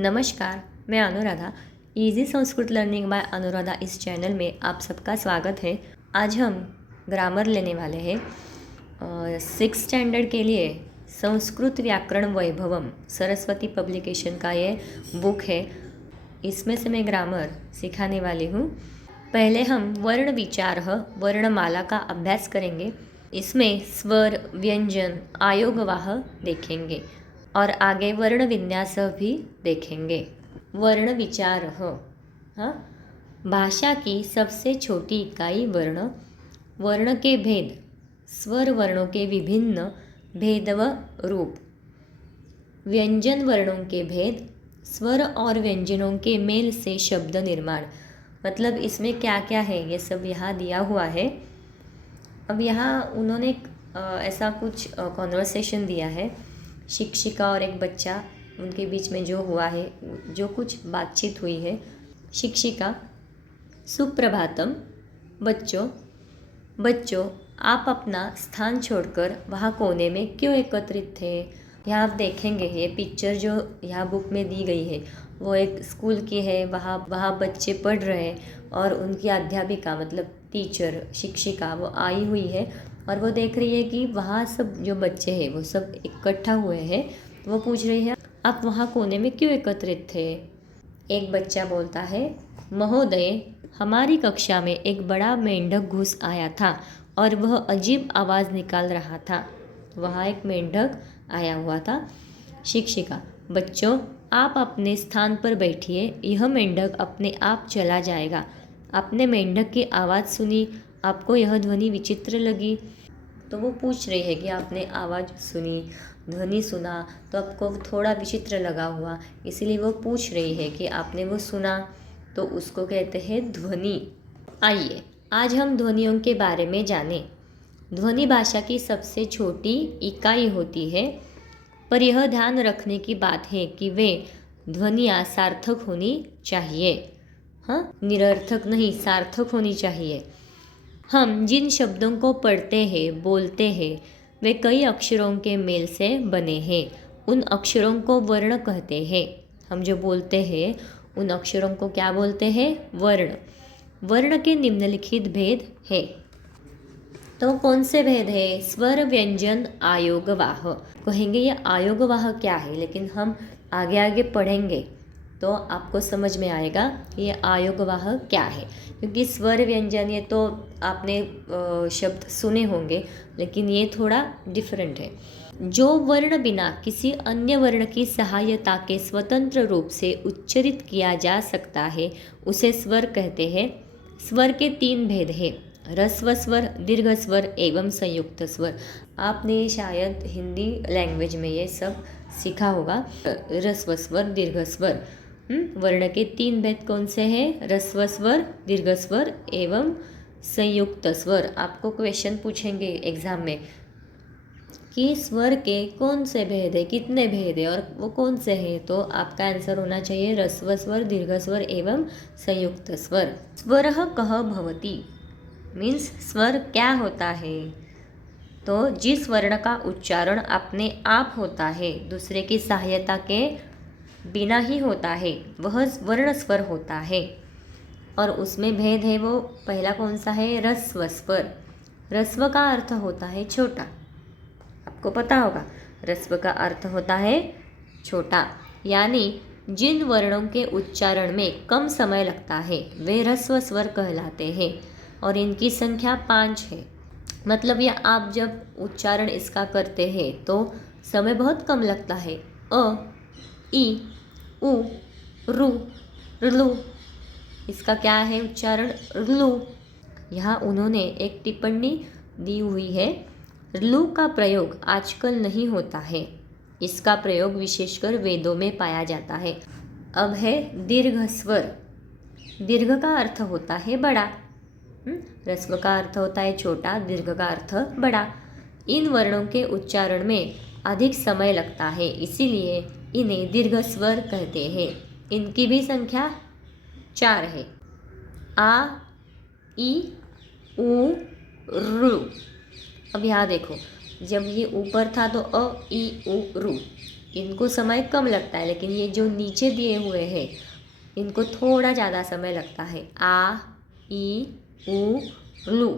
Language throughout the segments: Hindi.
नमस्कार, मैं Anuradha. Easy Sanskrit learning by Anuradha इस चैनल में आप सबका स्वागत है। आज हम ग्रामर लेने वाले हैं। 6 स्टैंडर्ड के लिए संस्कृत व्याकरण वैभवम सरस्वती पब्लिकेशन का ये बुक है। इसमें से मैं ग्रामर सिखाने वाली हूँ। पहले हम वर्ण विचारः वर्णमाला का अभ्यास करेंगे। इसमें स्वर, व्यंजन, आयोगवाह देखेंगे और आगे वर्ण विन्यास भी देखेंगे। वर्ण विचार, हाँ, भाषा की सबसे छोटी इकाई वर्ण। वर्ण के भेद, स्वर वर्णों के विभिन्न भेद व रूप। व्यंजन वर्णों के भेद, स्वर और व्यंजनों के मेल से शब्द निर्माण। मतलब इसमें क्या क्या है ये सब यहाँ दिया हुआ है। अब यहाँ उन्होंने ऐसा कुछ कॉन्वर्सेशन दिया है, शिक्षिका और एक बच्चा, उनके बीच में जो हुआ है, जो कुछ बातचीत हुई है। शिक्षिका: सुप्रभातम। बच्चों, आप अपना स्थान छोड़कर वहाँ कोने में क्यों एकत्रित थे? यहाँ आप देखेंगे ये पिक्चर जो यहाँ बुक में दी गई है वो एक स्कूल की है। वहाँ बच्चे पढ़ रहे हैं और उनकी अध्यापिका मतलब टीचर, शिक्षिका वो आई हुई है और वो देख रही है कि वहाँ सब जो बच्चे हैं वो सब इकट्ठा हुए हैं। वो पूछ रही है, आप वहाँ कोने में क्यों एकत्रित थे? एक बच्चा बोलता है, महोदय, हमारी कक्षा में एक बड़ा मेंढक घुस आया था और वह अजीब आवाज़ निकाल रहा था। वहाँ एक मेंढक आया हुआ था। शिक्षिका: बच्चों, आप अपने स्थान पर बैठिए, यह मेंढक अपने आप चला जाएगा। आपने मेंढक की आवाज़ सुनी, आपको यह ध्वनि विचित्र लगी? तो वो पूछ रही है कि आपने आवाज़ सुनी, ध्वनि सुना तो आपको थोड़ा विचित्र लगा हुआ, इसीलिए वो पूछ रही है कि आपने वो सुना, तो उसको कहते हैं ध्वनि। आइए आज हम ध्वनियों के बारे में जानें। ध्वनि भाषा की सबसे छोटी इकाई होती है, पर यह ध्यान रखने की बात है कि वे ध्वनियाँ सार्थक होनी चाहिए। हाँ, निरर्थक नहीं, सार्थक होनी चाहिए। हम जिन शब्दों को पढ़ते हैं, बोलते हैं, वे कई अक्षरों के मेल से बने हैं। उन अक्षरों को वर्ण कहते हैं। हम जो बोलते हैं उन अक्षरों को क्या बोलते हैं? वर्ण। वर्ण के निम्नलिखित भेद है। तो कौन से भेद है? स्वर, व्यंजन, आयोगवाह। कहेंगे ये आयोगवाह क्या है, लेकिन हम आगे आगे पढ़ेंगे तो आपको समझ में आएगा ये आयोगवाह क्या है। क्योंकि स्वर, व्यंजन ये तो आपने शब्द सुने होंगे, लेकिन ये थोड़ा डिफरेंट है। जो वर्ण बिना किसी अन्य वर्ण की सहायता के स्वतंत्र रूप से उच्चरित किया जा सकता है उसे स्वर कहते हैं। स्वर के 3 भेद हैं, ह्रस्व स्वर, दीर्घ स्वर एवं संयुक्त स्वर। आपने शायद हिंदी लैंग्वेज में ये सब सीखा होगा। ह्रस्व स्वर, दीर्घ स्वर। वर्ण के 3 भेद कौन से हैं? ह्रस्व स्वर, दीर्घ स्वर एवं संयुक्त स्वर। आपको क्वेश्चन पूछेंगे एग्जाम में कि स्वर के कौन से भेद है, कितने भेद है और वो कौन से हैं, तो आपका आंसर होना चाहिए ह्रस्व स्वर, दीर्घ स्वर एवं संयुक्त स्वर। स्वरः कः भवति मीन्स स्वर क्या होता है? तो जिस वर्ण का उच्चारण अपने आप होता है, दूसरे की सहायता के बिना ही होता है, वह वर्ण स्वर होता है। और उसमें भेद है, वो पहला कौन सा है? ह्रस्व स्वर। ह्रस्व का अर्थ होता है छोटा, आपको पता होगा। ह्रस्व का अर्थ होता है छोटा, यानी जिन वर्णों के उच्चारण में कम समय लगता है वे ह्रस्व स्वर कहलाते हैं और इनकी संख्या 5 है। मतलब ये आप जब उच्चारण इसका करते हैं तो समय बहुत कम लगता है। अ, ई, उ, रु, ऋलु, इसका क्या है उच्चारण? ऋलु। यहाँ उन्होंने एक टिप्पणी दी हुई है, ऋलु का प्रयोग आजकल नहीं होता है, इसका प्रयोग विशेषकर वेदों में पाया जाता है। अब है दीर्घ स्वर। दीर्घ का अर्थ होता है बड़ा, ह्रस्व का अर्थ होता है छोटा, दीर्घ का अर्थ बड़ा। इन वर्णों के उच्चारण में अधिक समय लगता है, इसीलिए इन्हें दीर्घ स्वर कहते हैं। इनकी भी संख्या 4 है। आ, ई, उ, ऋ। अब यहाँ देखो, जब ये ऊपर था तो अ, ई, उ, ऋ, इनको समय कम लगता है, लेकिन ये जो नीचे दिए हुए हैं इनको थोड़ा ज़्यादा समय लगता है। आ, ई, उ, लू,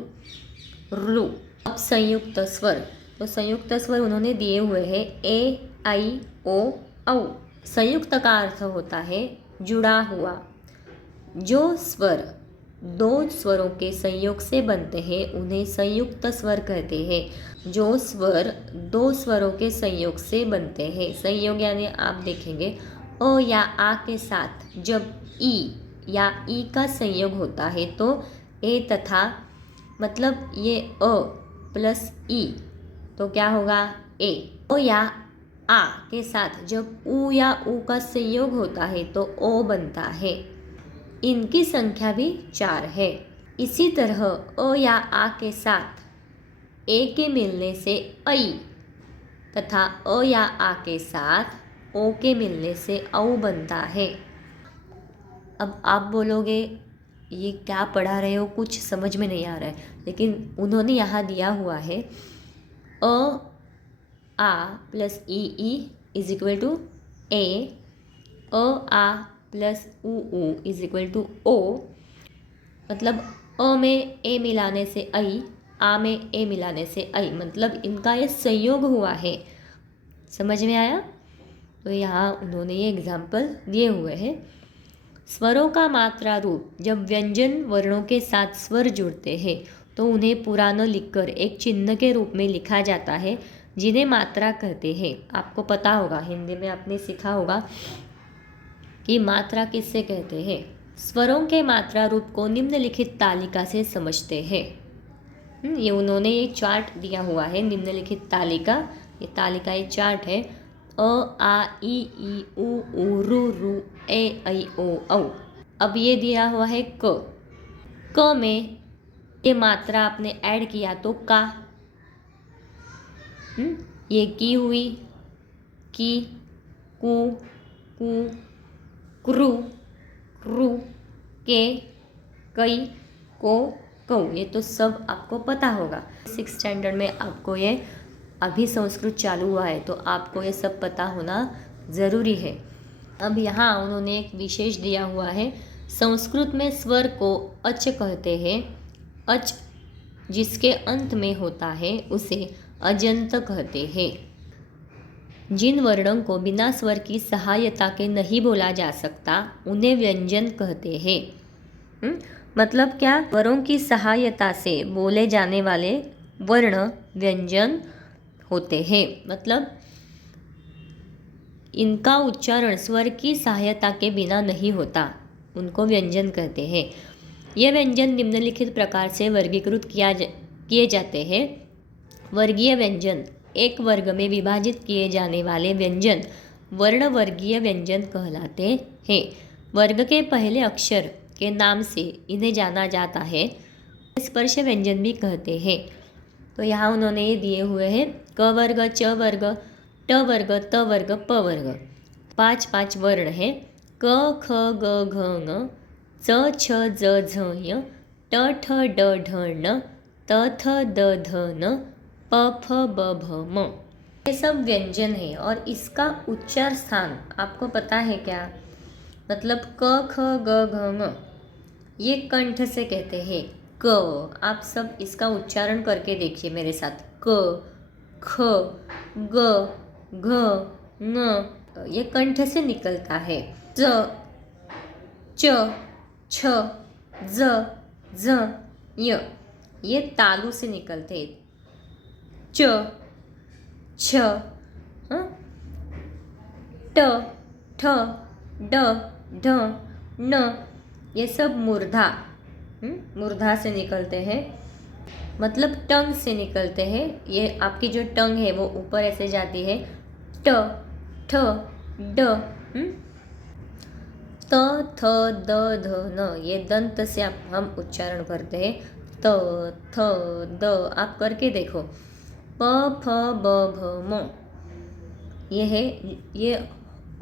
रू। अब संयुक्त स्वर, तो संयुक्त स्वर उन्होंने दिए हुए हैं ए, आई, ओ, औ। संयुक्त का अर्थ होता है जुड़ा हुआ। जो स्वर दो स्वरों के संयोग से बनते हैं उन्हें संयुक्त स्वर कहते हैं। जो स्वर दो स्वरों के संयोग से बनते हैं, संयोग यानी आप देखेंगे अ या आ के साथ जब ई या ई का संयोग होता है तो ए तथा, मतलब ये अ प्लस ई तो क्या होगा ए। ओ या आ के साथ जब उ या उ का संयोग होता है तो ओ बनता है। इनकी संख्या भी 4 है। इसी तरह अ या आ के साथ ए के मिलने से ऐ तथा अ या आ के साथ ओ के मिलने से औ बनता है। अब आप बोलोगे ये क्या पढ़ा रहे हो, कुछ समझ में नहीं आ रहा है, लेकिन उन्होंने यहाँ दिया हुआ है अ आ प्लस ई इज इक्वल टू ए, अ आ प्लस उ इज इक्वल टू ओ, मतलब अ में ए मिलाने से ऐ, आ में ए मिलाने से ऐ, मतलब इनका ये संयोग हुआ है। समझ में आया? तो यहाँ उन्होंने ये एग्जाम्पल दिए हुए हैं। स्वरों का मात्रा रूप, जब व्यंजन वर्णों के साथ स्वर जुड़ते हैं तो उन्हें पूरा न लिखकर एक चिन्ह के रूप में लिखा जाता है जिन्हें मात्रा कहते हैं। आपको पता होगा, हिंदी में आपने सीखा होगा कि मात्रा किससे कहते हैं। स्वरों के मात्रा रूप को निम्नलिखित तालिका से समझते हैं। ये उन्होंने एक चार्ट दिया हुआ है, निम्नलिखित तालिका। ये तालिका एक चार्ट है। अ आ ई उ रू ए ऐ ओ औ। अब ये दिया हुआ है क में ये मात्रा आपने ऐड किया तो का। ये की हुई, की, कु, क्रू, रू, के, कई, को, कौ। ये तो सब आपको पता होगा। 6th स्टैंडर्ड में आपको ये अभी संस्कृत चालू हुआ है तो आपको ये सब पता होना ज़रूरी है। अब यहाँ उन्होंने एक विशेष दिया हुआ है। संस्कृत में स्वर को अच कहते हैं। अच जिसके अंत में होता है उसे अजंत कहते हैं। जिन वर्णों को बिना स्वर की सहायता के नहीं बोला जा सकता उन्हें व्यंजन कहते हैं। मतलब क्या? स्वरों की सहायता से बोले जाने वाले वर्ण व्यंजन होते हैं। मतलब इनका उच्चारण स्वर की सहायता के बिना नहीं होता, उनको व्यंजन कहते हैं। ये व्यंजन निम्नलिखित प्रकार से वर्गीकृत किए जाते हैं। वर्गीय व्यंजन, एक वर्ग में विभाजित किए जाने वाले व्यंजन वर्ण वर्गीय व्यंजन कहलाते हैं। वर्ग के पहले अक्षर के नाम से इन्हें जाना जाता है। स्पर्श व्यंजन भी कहते हैं। तो यहाँ उन्होंने ये दिए हुए हैं क वर्ग, च वर्ग, ट वर्ग, त वर्ग, प वर्ग। 5 वर्ण हैं। क ख ग घ ङ, च छ ज झ ञ, ट ठ ड ढ ण, त थ द ध न, प फ ब भ म। ये सब व्यंजन है और इसका उच्चार स्थान आपको पता है क्या? मतलब क ख ग घ ङ ये कंठ से कहते हैं क। आप सब इसका उच्चारण करके देखिए मेरे साथ। क, ख, ग, घ, ङ ये कंठ से निकलता है। च, च, छ, ज, झ, य ये तालु से निकलते हैं। च, छ, ट, ठ, ड, ढ, न ये सब मूर्धा मूर्धा से निकलते हैं। मतलब टंग से निकलते हैं। ये आपकी जो टंग है वो ऊपर ऐसे जाती है। ट, ठ, ड, त, थ, द, ध, न ये दंत से हम उच्चारण करते हैं। त, थ, द आप करके देखो। प, फ, ब, भ, म ये है। ये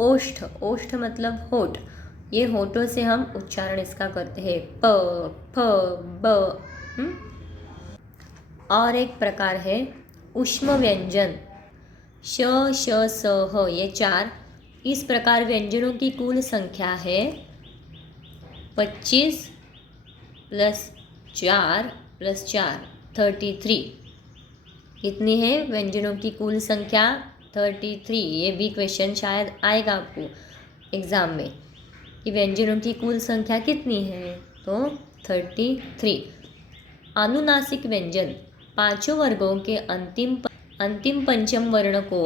ओष्ठ, ओष्ठ मतलब होठ, ये होठों से हम उच्चारण इसका करते हैं। प, फ, ब। और एक प्रकार है ऊष्म व्यंजन। श, श, स, ह, ये 4। इस प्रकार व्यंजनों की कुल संख्या है 25 + 4 + 4 33। कितनी है व्यंजनों की कुल संख्या? 33। ये भी क्वेश्चन शायद आएगा आपको एग्ज़ाम में कि व्यंजनों की कुल संख्या कितनी है, तो 33। अनुनासिक व्यंजन, पांचों वर्गों के अंतिम पंचम वर्ण को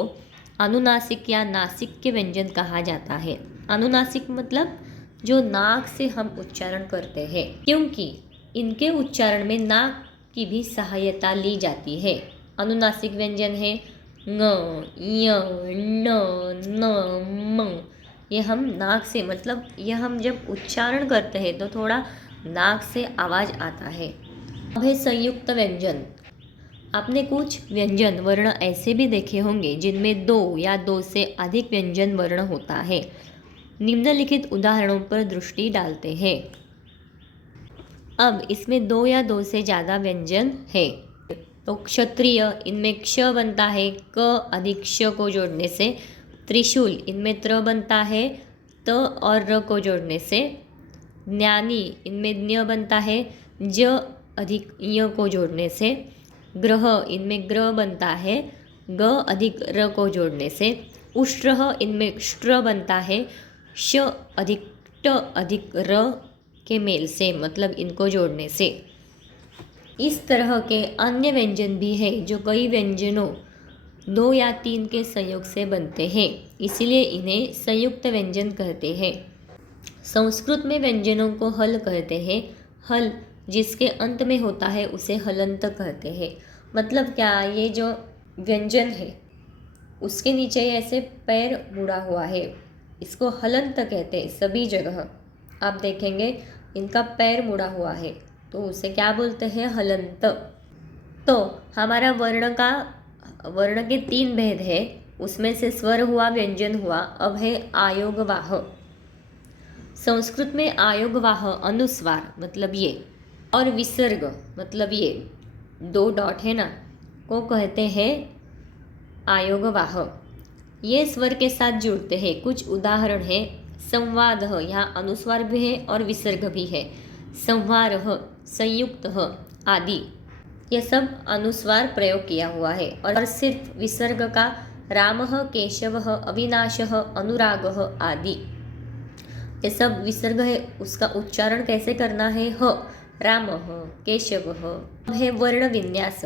अनुनासिक या नासिक के व्यंजन कहा जाता है। अनुनासिक मतलब जो नाक से हम उच्चारण करते हैं, क्योंकि इनके उच्चारण में नाक की भी सहायता ली जाती है। अनुनासिक व्यंजन है ङ, य, न, म। ये हम नाक से, मतलब ये हम जब उच्चारण करते हैं तो थोड़ा नाक से आवाज़ आता है। अब है संयुक्त व्यंजन। आपने कुछ व्यंजन वर्ण ऐसे भी देखे होंगे जिनमें 2 या 2 से अधिक व्यंजन वर्ण होता है। निम्नलिखित उदाहरणों पर दृष्टि डालते हैं। अब इसमें 2 या 2 से ज़्यादा व्यंजन है। तो क्षत्रिय, इनमें क्ष बनता है क अधिक श को जोड़ने से। त्रिशूल, इनमें त्र बनता है त और र को जोड़ने से। ज्ञानी, इनमें ज्ञ बनता है ज अधिक य को जोड़ने से। ग्रह, इनमें ग्र बनता है ग अधिक र को जोड़ने से। उष्ट्र, इनमें श्ट्र बनता है श अधिक ट अधिक र के मेल से, मतलब इनको जोड़ने से। इस तरह के अन्य व्यंजन भी है जो कई व्यंजनों 2 या 3 के संयोग से बनते हैं, इसलिए इन्हें संयुक्त व्यंजन कहते हैं। संस्कृत में व्यंजनों को हल कहते हैं। हल जिसके अंत में होता है उसे हलंत कहते हैं। मतलब क्या, ये जो व्यंजन है उसके नीचे ऐसे पैर मुड़ा हुआ है, इसको हलंत कहते हैं। सभी जगह आप देखेंगे इनका पैर मुड़ा हुआ है, तो उसे क्या बोलते हैं? हलंत। तो हमारा वर्ण के 3 भेद है, उसमें से स्वर हुआ, व्यंजन हुआ। अब है आयोगवाह। संस्कृत में आयोगवाह अनुस्वार मतलब ये, और विसर्ग मतलब ये 2 डॉट है ना, को कहते हैं आयोगवाह। ये स्वर के साथ जुड़ते हैं। कुछ उदाहरण है संवाद, यहाँ अनुस्वार भी है और विसर्ग भी है। संवार, संयुक्त आदि, ये सब अनुस्वार प्रयोग किया हुआ है। और सिर्फ विसर्ग का राम, केशव, अविनाश, अनुराग आदि, ये सब विसर्ग है। उसका उच्चारण कैसे करना है? राम, केशव। है वर्ण विन्यास।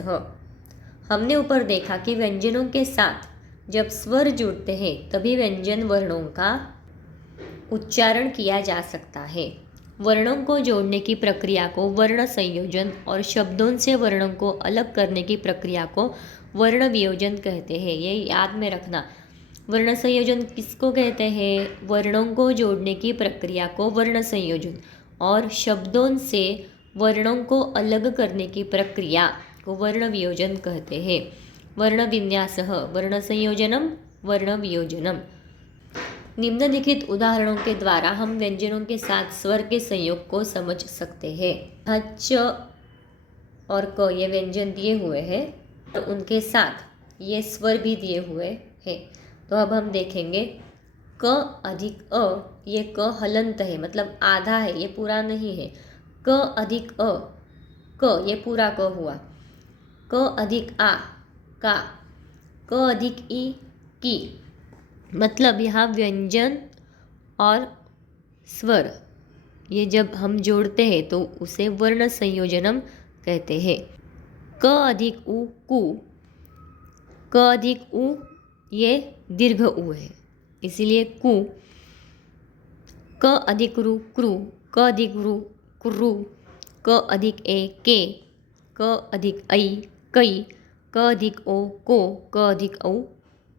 हमने ऊपर देखा कि व्यंजनों के साथ जब स्वर जुड़ते हैं तभी व्यंजन वर्णों का उच्चारण किया जा सकता है। वर्णों को जोड़ने की प्रक्रिया को वर्ण संयोजन और शब्दों से वर्णों को अलग करने की प्रक्रिया को वर्ण वियोजन कहते हैं। ये याद में रखना। वर्ण संयोजन किसको कहते हैं? वर्णों को जोड़ने की प्रक्रिया को वर्ण संयोजन और शब्दों से वर्णों को अलग करने की प्रक्रिया को वर्ण वियोजन कहते हैं। वर्ण विन्यास, वर्ण संयोजनम, वर्ण वियोजनम। निम्नलिखित उदाहरणों के द्वारा हम व्यंजनों के साथ स्वर के संयोग को समझ सकते हैं। च और क ये व्यंजन दिए हुए हैं और उनके साथ ये स्वर भी दिए हुए हैं। तो अब हम देखेंगे क अधिक अ, ये क हलंत है, मतलब आधा है, ये पूरा नहीं है। क अधिक अ, क ये पूरा क हुआ। क अधिक आ, का। क अधिक ई, की। मतलब यहाँ व्यंजन और स्वर ये जब हम जोड़ते हैं तो उसे वर्ण संयोजनम कहते हैं। क अधिक उ, कु। क अधिक उ, ये दीर्घ उ है, इसीलिए कु। क अधिक रु, क्रू। क अधिक रु, क्रू। क अधिक ए, के। क अधिक ऐ, कई। क अधिक ओ, को। क अधिक औ,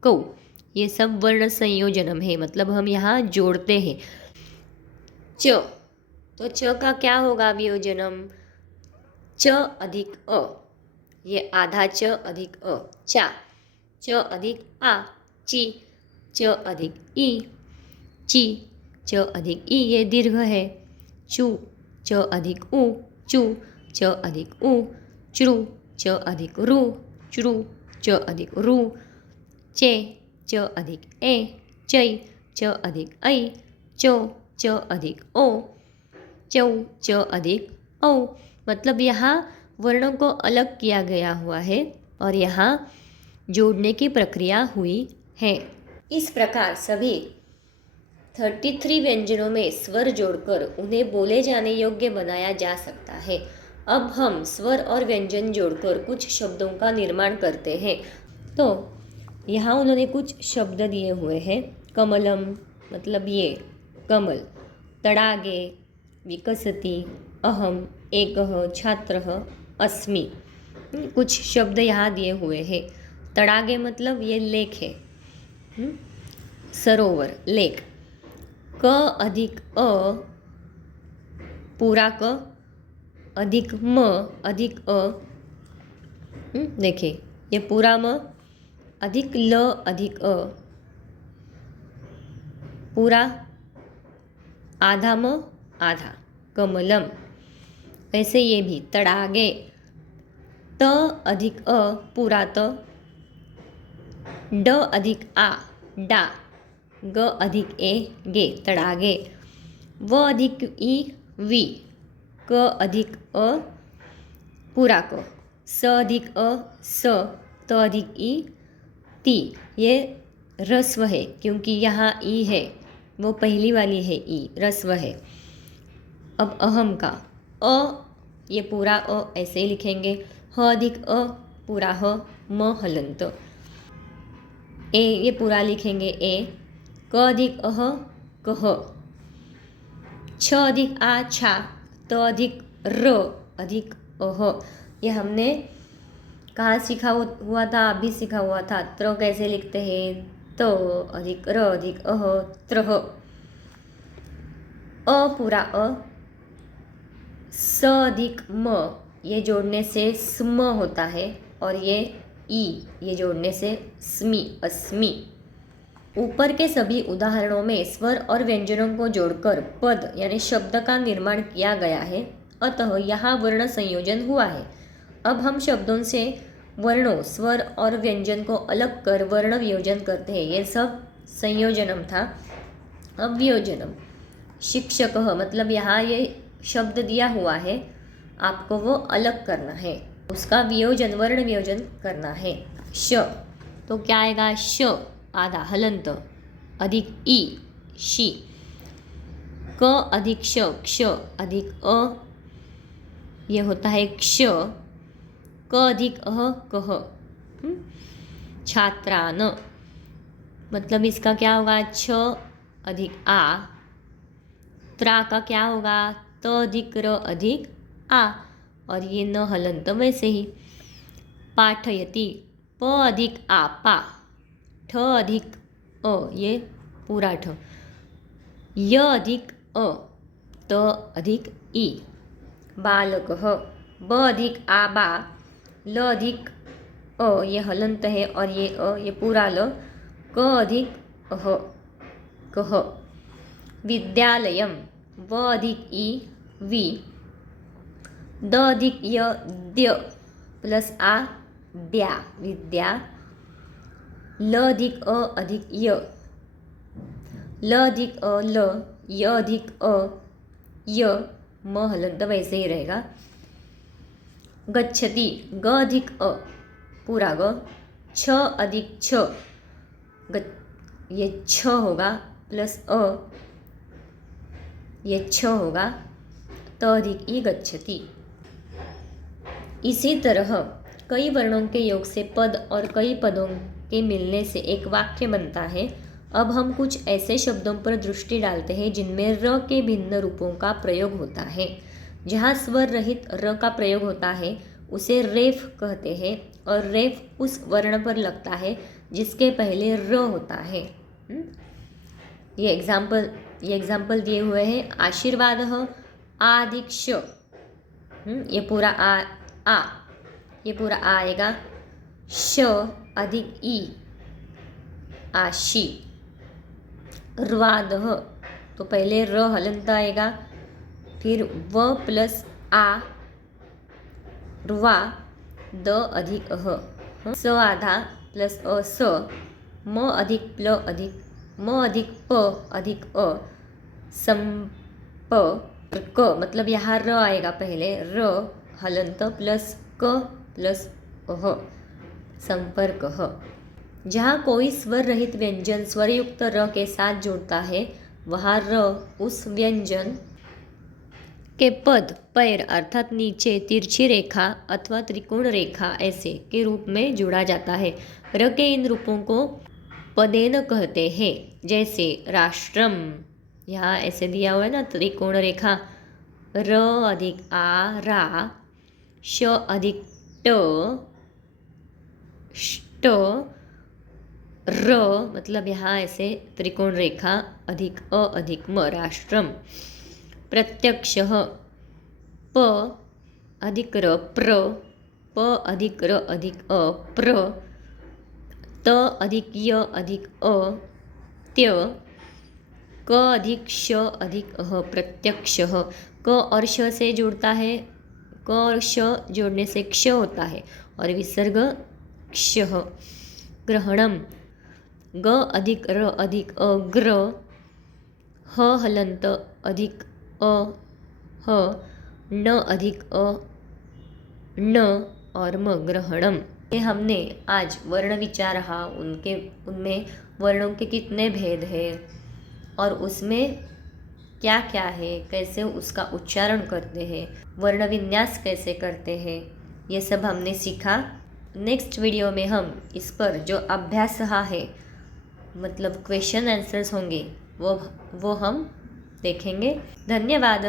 कौ। ये सब वर्ण संयोजनम है, मतलब हम यहाँ जोड़ते हैं। च, तो च का क्या होगा वियोजनम? च अधिक अ, ये आधा च अधिक अ, चा। च अधिक आ, ची। च अधिक ई, ची। च अधिक ई, ये दीर्घ है, चू। च अधिक उ, चू। च अधिक उ, च्रू। च अधिक रु, च्रू। च अधिक रु, चे, च अधिक ए, चै, च अधिक ऐ, चो, च अधिक ओ, चौ, च अधिक औ। मतलब यहाँ वर्णों को अलग किया गया हुआ है और यहाँ जोड़ने की प्रक्रिया हुई है। इस प्रकार सभी 33 व्यंजनों में स्वर जोड़कर उन्हें बोले जाने योग्य बनाया जा सकता है। अब हम स्वर और व्यंजन जोड़कर कुछ शब्दों का निर्माण करते हैं। तो यहाँ उन्होंने कुछ शब्द दिए हुए हैं। कमलम मतलब ये कमल, तड़ागे, विकसति, अहम, एकः, छात्रः, अस्मि। कुछ शब्द यहाँ दिए हुए हैं। तड़ागे मतलब ये लेक है, सरोवर, लेक। क अधिक अ पूरा क अधिक म अधिक अ, देखिए ये पूरा म अधिक ल अधिक अ, पूरा आधा म आधा, कमलम। वैसे ये भी तड़ागे, त अधिक अ पूरा त, ड अधिक आ डा, ग अधिक ए गे, तड़ागे। व अधिक ई वी, क अधिक अ पूरा क, स अधिक अ स, त अधिक ई ती। ये रस्व है क्योंकि यहाँ ई है, वो पहली वाली है ई, रस्व है। अब अहम का अ, ये पूरा अ ऐसे ही लिखेंगे। ह अधिक अ पूरा ह, म हलंत। ए ये पूरा लिखेंगे ए, क अधिक अह कह, छ अधिक आ छा, त अधिक र अधिक अह। ये हमने कहाँ सीखा हुआ था, अभी सीखा हुआ था। त्र कैसे लिखते हैं, त अधिक र अधिक अह, त्रह। अ पूरा अ, स अधिक म, ये जोड़ने से स्म होता है, और ये ई, ये जोड़ने से स्मि, अस्मि। ऊपर के सभी उदाहरणों में स्वर और व्यंजनों को जोड़कर पद यानी शब्द का निर्माण किया गया है, अतः यहाँ वर्ण संयोजन हुआ है। अब हम शब्दों से वर्णों, स्वर और व्यंजन को अलग कर वर्ण वियोजन करते हैं। ये सब संयोजनम था। अब वियोजनम, शिक्षक मतलब यहाँ ये शब्द दिया हुआ है, आपको वो अलग करना है, उसका वियोजन, वर्ण वियोजन करना है। श, तो क्या आएगा, श आधा हलंत अधिक ई शी, क अधिक श क्ष अधिक अ, ये होता है क्ष, क अधिक अह कह। छात्रान, मतलब इसका क्या होगा, छ अधिक आ, त्रा का क्या होगा, त अधिक र अधिक आ, और ये न हलंत वैसे ही। पाठयति, प अधिक आ पा, ठ अधिक अ, ये पूरा ठ, य अधिक अ, त अधिक ई। बालकः, ब अधिक आ बा, ल अधिक अ, ये हलंत है, और ये अ, ये पूरा ल, क अधिक अह कह। विद्यालयम, व अधिक ई वी, द अधिक य द्य प्लस आ द्या, विद्या। ल अधिक अ अधिक य, ल अधिक अ ल, य अधिक अ य, म हलंत वैसे ही रहेगा। गच्छति, ग अधिक अ पूरा ग, छ अधिक छ, ये छ होगा प्लस अ, ये छ होगा, त अधिक ई गच्छति। इसी तरह कई वर्णों के योग से पद और कई पदों के मिलने से एक वाक्य बनता है। अब हम कुछ ऐसे शब्दों पर दृष्टि डालते हैं जिनमें र के भिन्न रूपों का प्रयोग होता है। जहाँ स्वर रहित र का प्रयोग होता है उसे रेफ कहते हैं, और रेफ उस वर्ण पर लगता है जिसके पहले र होता है। ये एग्जाम्पल दिए हुए हैं। आशीर्वाद आ अधिक श, ये पूरा आ, ये पूरा आ आएगा। श अधिक ई आशी। र्वाद, तो पहले र हलंत आएगा, फिर व प्लस आ र्वा, द अधिक अह, स आधा प्लस अ स, म अधिक प्ल अधिक म अधिक प अधिक अ संप क, मतलब यहाँ र आएगा पहले, र हलंत प्लस क प्लस अह संपर्क ह। जहाँ कोई स्वर रहित व्यंजन स्वरयुक्त र के साथ जुड़ता है वहाँ र उस व्यंजन के पद, पैर अर्थात नीचे तिरछी रेखा अथवा त्रिकोण रेखा ऐसे के रूप में जोड़ा जाता है। र के इन रूपों को पदेन कहते हैं, जैसे राष्ट्रम, यहाँ ऐसे दिया हुआ है ना त्रिकोण रेखा, र अधिक आ रा, श अधिक ट ष्ट, र मतलब यहाँ ऐसे त्रिकोण रेखा अधिक अ अधिक म, राष्ट्रम। प्रत्यक्षः प अधिक र प्र, प अधिक र अधिक अ प्र, त अधिक य अधिक अ त्य, क अधिक श अधिक अह प्रत्यक्षः। क और श से जुड़ता है, क और श जोड़ने से क्ष होता है और विसर्ग क्षः। ग्रहणम ग अधिक र अधिक अ ग्र, ह हलंत अधिक अ ह, न अधिक अ न और म, ग्रहणम। ये हमने आज वर्ण विचारहा, उनमें वर्णों के कितने भेद हैं और उसमें क्या क्या है, कैसे उसका उच्चारण करते हैं, वर्ण विन्यास कैसे करते हैं, ये सब हमने सीखा। नेक्स्ट वीडियो में हम इस पर जो अभ्यास है, मतलब क्वेश्चन आंसर्स होंगे, वो हम देखेंगे। धन्यवाद।